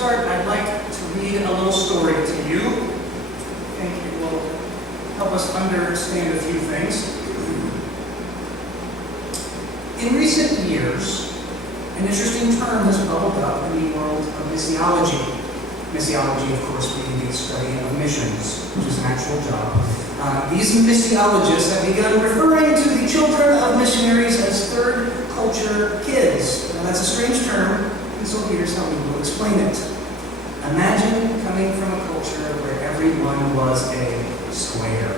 start, I'd like to read a little story to you. I think it will help us understand a few things. In recent years, an interesting term has bubbled up in the world of missiology. Missiology, of course, being the study of missions, which is an actual job. These missiologists have begun referring to the children of missionaries as third culture kids. Now, that's a strange term, and so here's how we will explain it. Imagine coming from a culture where everyone was a square.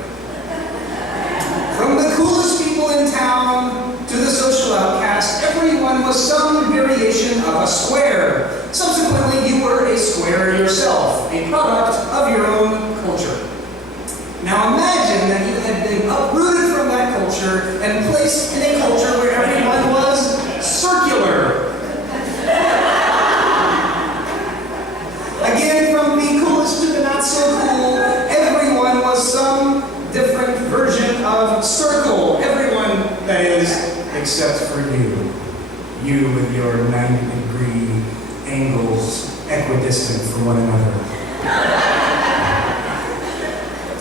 From the coolest people in town to the social outcast, everyone was some variation of a square. Subsequently, you were a square yourself, a product of your own culture. Now imagine that you had been uprooted from that culture and placed in a culture where everyone was circular. Again, from the coolest to the not so cool, everyone was some different version of circle. Everyone, that is, except for you. You with your 90-degree angles equidistant from one another.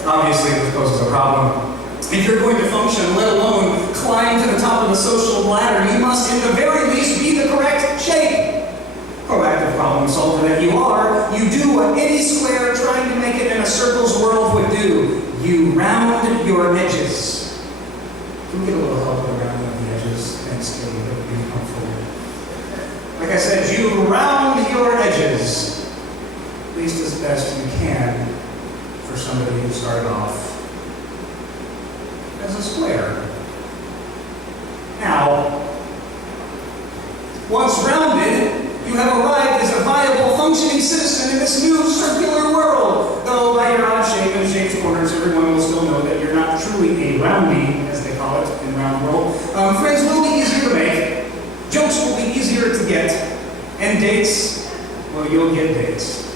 Obviously, this poses a problem. If you're going to function, let alone climb to the top of the social ladder, you must, in the very least, be the correct shape. Proactive problem solver that you are, you do what any square trying to make it in a circle's world would do. You round your edges. Can we get a little help with rounding of the edges? Thanks, Katie. That would be helpful. Like I said, you round your edges, at least as best you can, for somebody who started off as a square. Now, once rounded, you have arrived as a viable, functioning citizen in this new circular world. Though by your odd shape and shaped corners, everyone will still know that you're not truly a roundie, as they call it in round world. Friends will be easier to make, jokes will be easier to get, and dates, well, you'll get dates.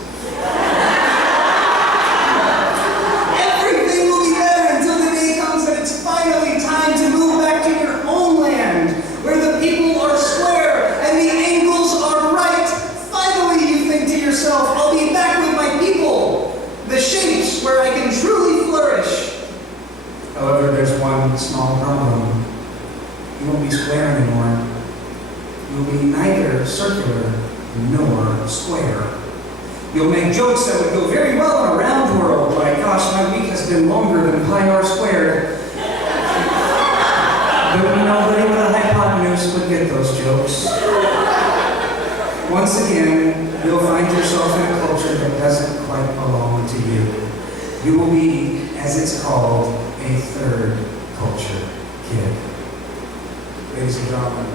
However, there's one small problem. You won't be square anymore. You'll be neither circular nor square. You'll make jokes that would go very well in a round world, like, gosh, my week has been longer than pi r squared. But nobody with a hypotenuse would get those jokes. Once again, you'll find yourself in a culture that doesn't quite belong to you. You will be, as it's called, a third culture kid. Ladies and gentlemen.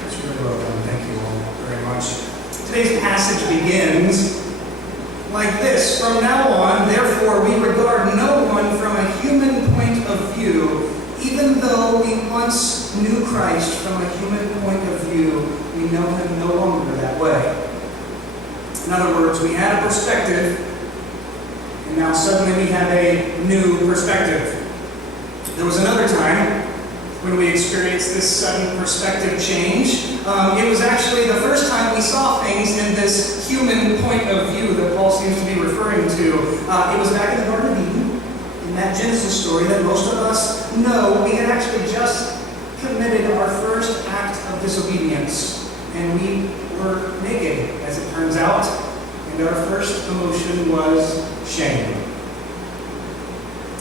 That's really well done. Thank you all very much. Today's passage begins like this. From now on, therefore, we regard no one from a human point of view, even though we once knew Christ from a human point of view. We know him no longer that way. In other words, we had a perspective, and now suddenly we have a new perspective. There was another time when we experienced this sudden perspective change. It was actually the first time we saw things in this human point of view that Paul seems to be referring to. It was back in the Garden of Eden, in that Genesis story that most of us know. We had actually just committed our first act of disobedience. And we were naked, as it turns out, and our first emotion was shame.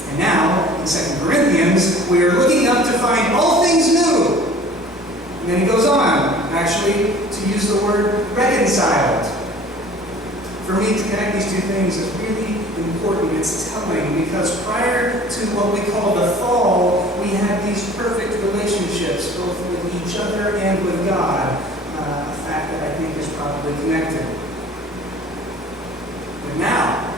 And now, in 2 Corinthians, we are looking up to find all things new. And then he goes on, actually, to use the word reconciled. For me, to connect these two things is really important. It's telling, because prior to what we call the fall, we had these perfect relationships, both with each other and with God. A fact that I think is probably connected. But now,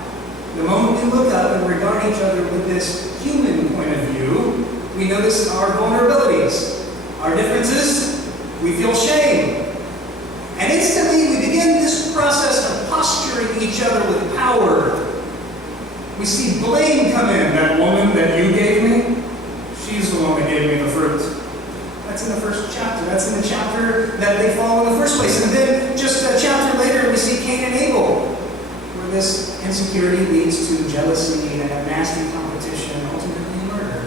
the moment we look up and regard each other with this human point of view, we notice our vulnerabilities, our differences, we feel shame. And instantly we begin this process of posturing each other with power. We see blame come in. That woman that you gave me, she's the one that gave me That's in the chapter that they follow in the first place. And then just a chapter later, we see Cain and Abel, where this insecurity leads to jealousy and a nasty competition, and ultimately murder.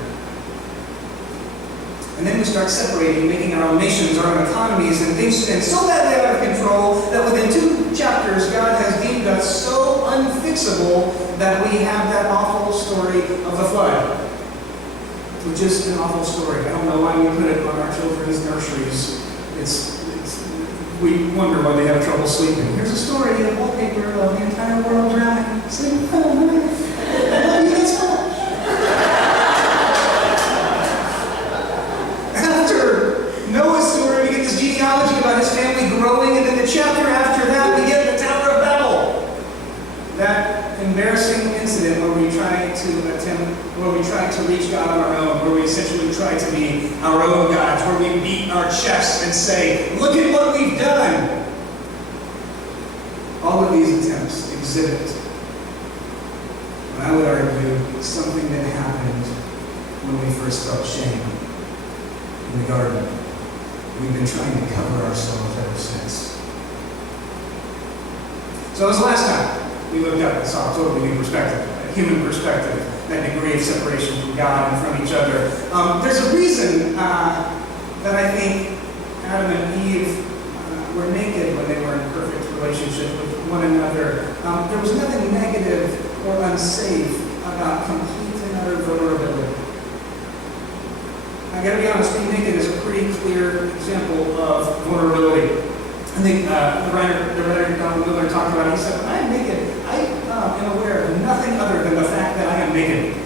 And then we start separating, making our own nations, our own economies, and things spin so badly out of control that within 2 chapters, God has deemed us so unfixable that we have that awful story of the flood. Which is an awful story. I don't know why we put it on our children's nurseries. We wonder why they have trouble sleeping. Here's a story, a wallpaper of the entire world drowning. Sleep, oh, I love you this much. After Noah's story, we get this genealogy about his family growing, and then the chapter after that, we get the Tower of Babel. That embarrassing incident where we try to reach God on our own, where we essentially try to be our own gods, where we beat our chests and say, look at what we've done. All of these attempts exhibit, and I would argue, something that happened when we first felt shame in the garden. We've been trying to cover ourselves ever since. So it was the last time we looked up and saw a totally new perspective, a human perspective, that degree of separation from God and from each other. There's a reason that I think Adam and Eve were naked when they were in perfect relationship with one another. There was nothing negative or unsafe about complete and utter vulnerability. I gotta be honest, being naked is a pretty clear example of vulnerability. I think the writer Donald Miller talked about it. He said, I am naked. I am aware of nothing other than the fact that I am naked.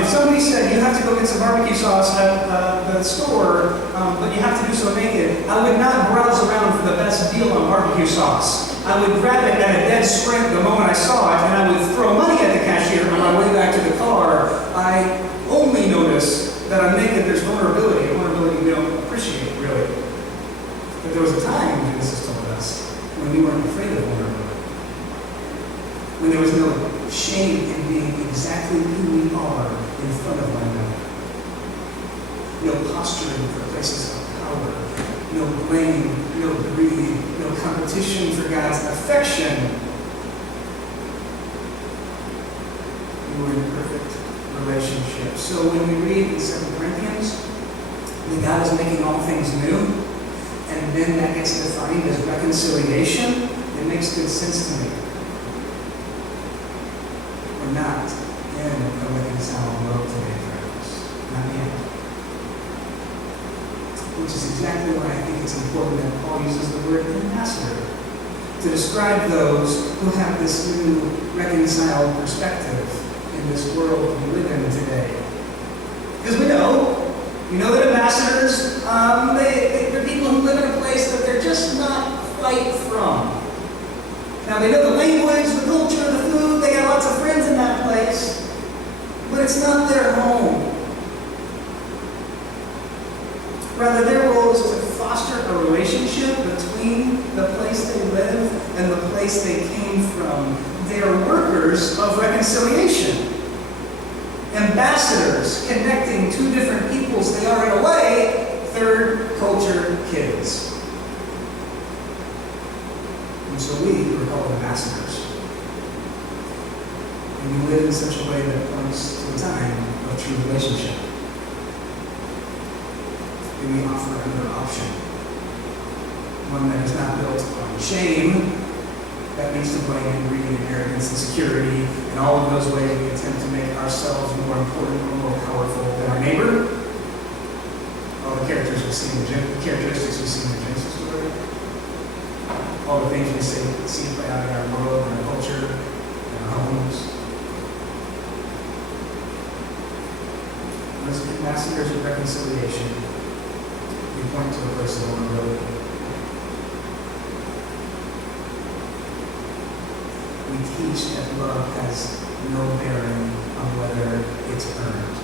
If somebody said, you have to go get some barbecue sauce at the store, but you have to do so naked, I would not browse around for the best deal on barbecue sauce. I would grab it at a dead sprint the moment I saw it, and I would throw money at the cashier on my way back to the car. I only notice that I'm naked. There's vulnerability, a vulnerability we don't appreciate, really. But there was a time, Genesis told us, when we weren't afraid of vulnerability. When there was no shame in being exactly who we are in front of one another. No posturing for places of power. No blame, no greed, no competition for God's affection. We were in perfect relationship. So when we read in 2 Corinthians that God is making all things new, and then that gets defined as reconciliation, it makes good sense to me. We're not in a reconciled world today, friends. Not yet. Which is exactly why I think it's important that Paul uses the word ambassador to describe those who have this new reconciled perspective in this world we live in today. Because we know that ambassadors, they're people who live in a place that they're just not quite from. Now, they know the language, the culture, the food, they got lots of friends in that place, but it's not their home. Rather, their role is to foster a relationship between the place they live and the place they came from. They are workers of reconciliation. Ambassadors connecting two different peoples. They are, in a way, third culture kids. And so we are called ambassadors. And we live in such a way that points to a time of true relationship. And we offer another option. One that is not built on shame, that leads to blame and greed and arrogance and security. In all of those ways, we attempt to make ourselves more important or more powerful than our neighbor. All the characteristics we see in the Genesis story. All the things we see play out in our world, in our culture, in our homes. As ambassadors of reconciliation, we point to a place of vulnerability. We teach that love has no bearing on whether it's earned.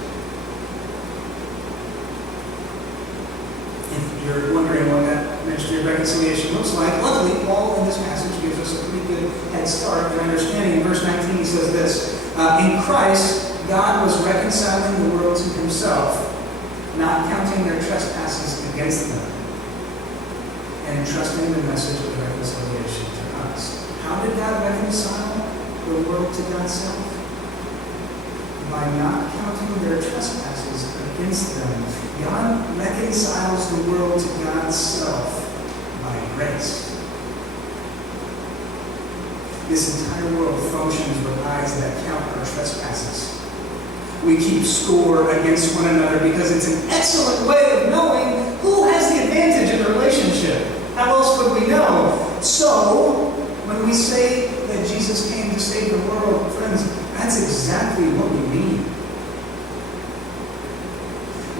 If you're wondering what that ministry of reconciliation looks like, luckily, Paul in this passage gives us a pretty good head start in understanding. In verse 19, he says this, in Christ, God was reconciling the world to himself, not counting their trespasses against them. and entrusting the message of reconciliation to us. How did God reconcile the world to God's self? By not counting their trespasses against them. God reconciles the world to God's self by grace. This entire world functions with eyes that count our trespasses. We keep score against one another because it's an excellent way of knowing who has the advantage in the relationship. How else would we know? So, when we say that Jesus came to save the world, friends, that's exactly what we mean.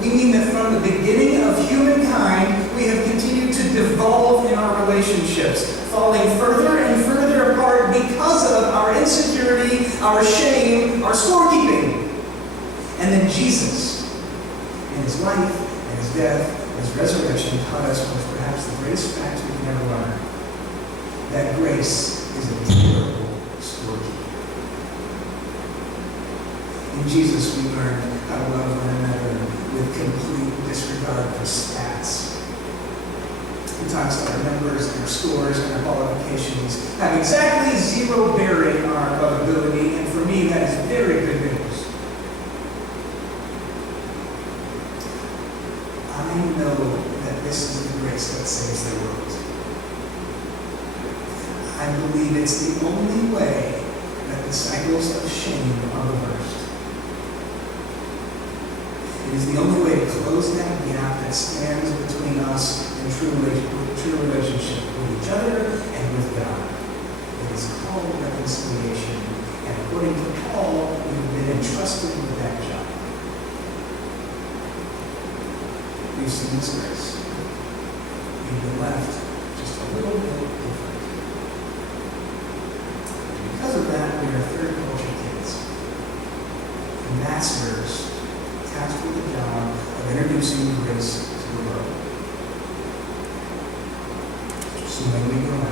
We mean that from the beginning of humankind, we have continued to devolve in our relationships, falling further and further apart because of our insecurity, our shame, our scorekeeping. And then Jesus, in his life, and his death, and his resurrection, taught us what's perhaps the greatest fact we can ever learn: that grace is a terrible scorekeeper. In Jesus, we learn how to love one another with complete disregard for stats. Sometimes our numbers and our scores and our qualifications have exactly zero bearing on our lovability, and for me, that is very good news. I know that this is the grace that saves the world. I believe it's the only way that the cycles of shame are reversed. It is the only way to close that gap that stands between us and true relationship with each other and with God. It is called reconciliation, and according to Paul, we've been entrusted with that job. We've seen this grace. We've been left just a little bit different. Because of that, we are third culture kids, ambassadors tasked with the job of introducing grace to the world. So may we go out